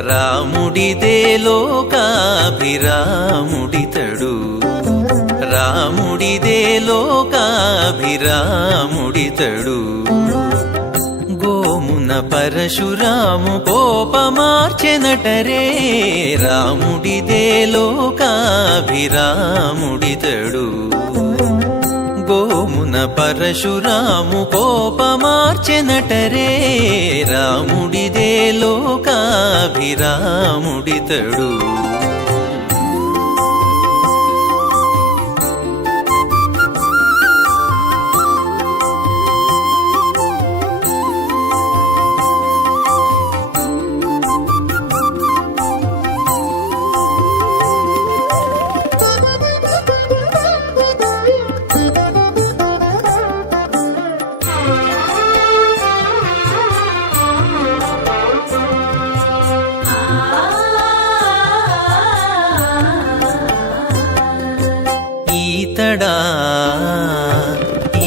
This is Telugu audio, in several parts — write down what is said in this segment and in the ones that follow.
రాముడిదే లోకాభిరాముడితడు రాముడిదే లోకాభిరాముడితడు గోమున పరశురాము కోపమార్చెనటరే రాముడిదే లోకాభిరాముడితడు గోమున పరశురాము కోపమార్చెనటరే రాముడిదే లోకాభిరాముడితడు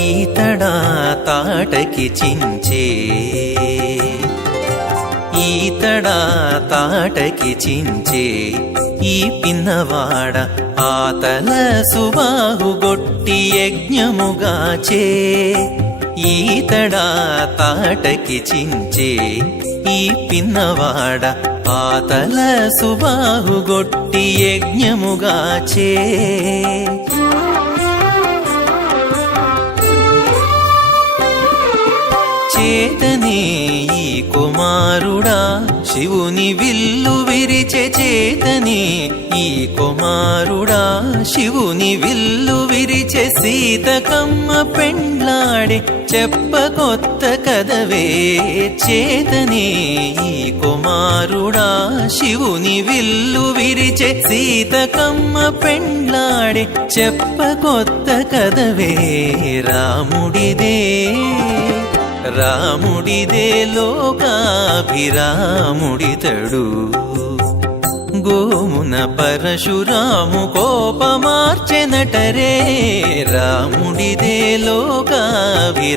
ఈతడా తాటకి చించే ఈతడా తాటకి చించే ఈ పిన్నవాడ ఆతల సుబాహుగొట్టి యజ్ఞముగాచే ఈతడా తాటకి చించే ఈ పిన్నవాడ ఆతల సుబాహుగొట్టి యజ్ఞముగాచే చేతనే ఈ కుమారుడా శివుని విల్లు విరిచే చేతనే ఈ కుమారుడా శివుని విల్లు విరిచే సీతకమ్మ పెండ్లాడే చెప్పకొత్త కదవే చేతనే ఈ కుమారుడా శివుని విల్లు విరిచే సీతకమ్మ పెండ్లాడే చెప్పకొత్త కదవే రాముడిదే రాముడిదే లోకాభిరాముడితడు గోమున పరశురాము కోపమార్చెనటరే రాముడిదే లోకాభిరాముడితడు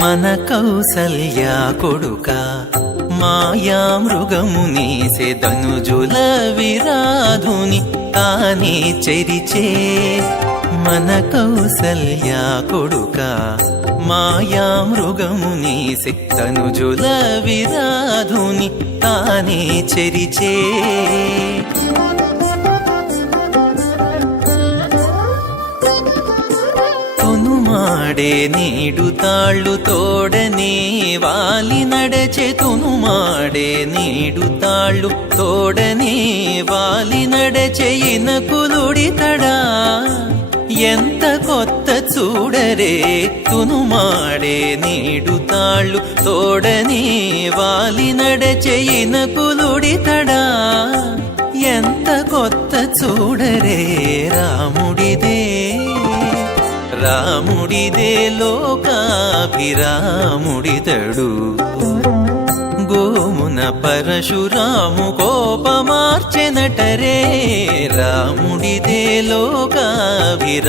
మన కౌసల్య కొడుక మాయా మృగమునేసే ధనుజుల విరాధుని తానే చెరిచే మన కౌసల్య కొడుక మాయా మృగమునేసే ధనుజుల విరాధుని తానే చెరిచే మాడే నీడు తాళ్ళు తోడనే వాలి నడచే తును మాడే నీడు తాళ్ళు తోడనే వాలి నడచే ఇనకులుడితడా ఎంత కొత్త చూడరే తును మాడే నీడు తాళ్ళు తోడనే వాలి నడచే ఇనకులుడితడా ఎంత కొత్త చూడరే రాముడిదే రాముడిదే లోకాభిరాముడితడు గోమున పరశురాము కోపమార్చెనటరే రాముడిదే లోకాభిరాముడితడు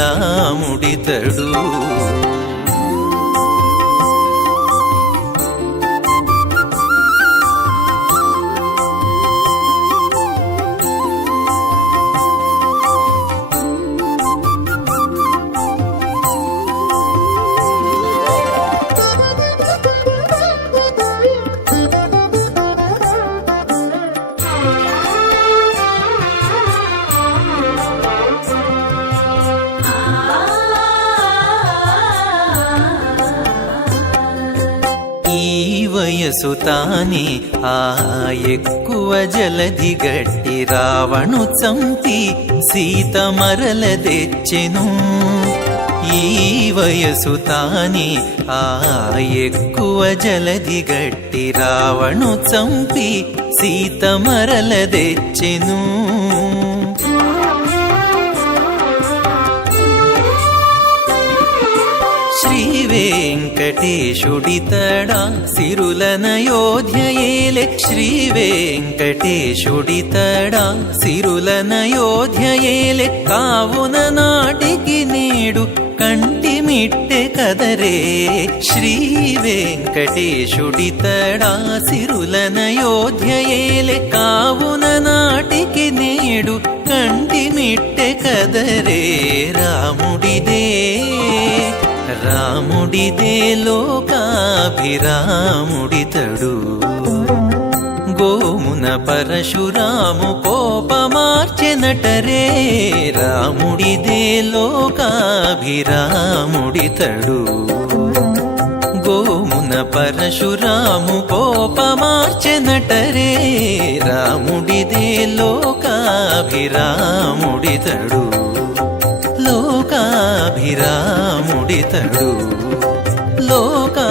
వయసు తానే ఆ ఎక్కువ జలది గట్టి రావణు చంపి సీత మరల తెచ్చెను ఈ వయసు తానే ఆ ఎక్కువ జలది గట్టి రావణు చంపి సీత మరల తెచ్చెను. శ్రీ వెంకటేశుడితడా సిరులనయోధ్యయేలే, శ్రీ వెంకటేశుడితడా సిరులనయోధ్యయేలే, కావున నాటికి నేడు కంటి మిట్టె కదరే. శ్రీ వెంకటేశుడితడా సిరులనయోధ్యయేలే, కావున నాటికి నేడు కంటి మిట్టె కదరే. రాముడిదే రాముడిదే లోకాభిరాముడితడు, గోమున పరశురాము కోపమార్చెనటరే. రాముడిదే లోకాభిరాముడితడు, గోమున పరశురాము కోపమార్చెనటరే. రాముడిదే లోకాభిరాముడితడు, లోకాభిరాముడితడు, లోకాభిరాముడితడు.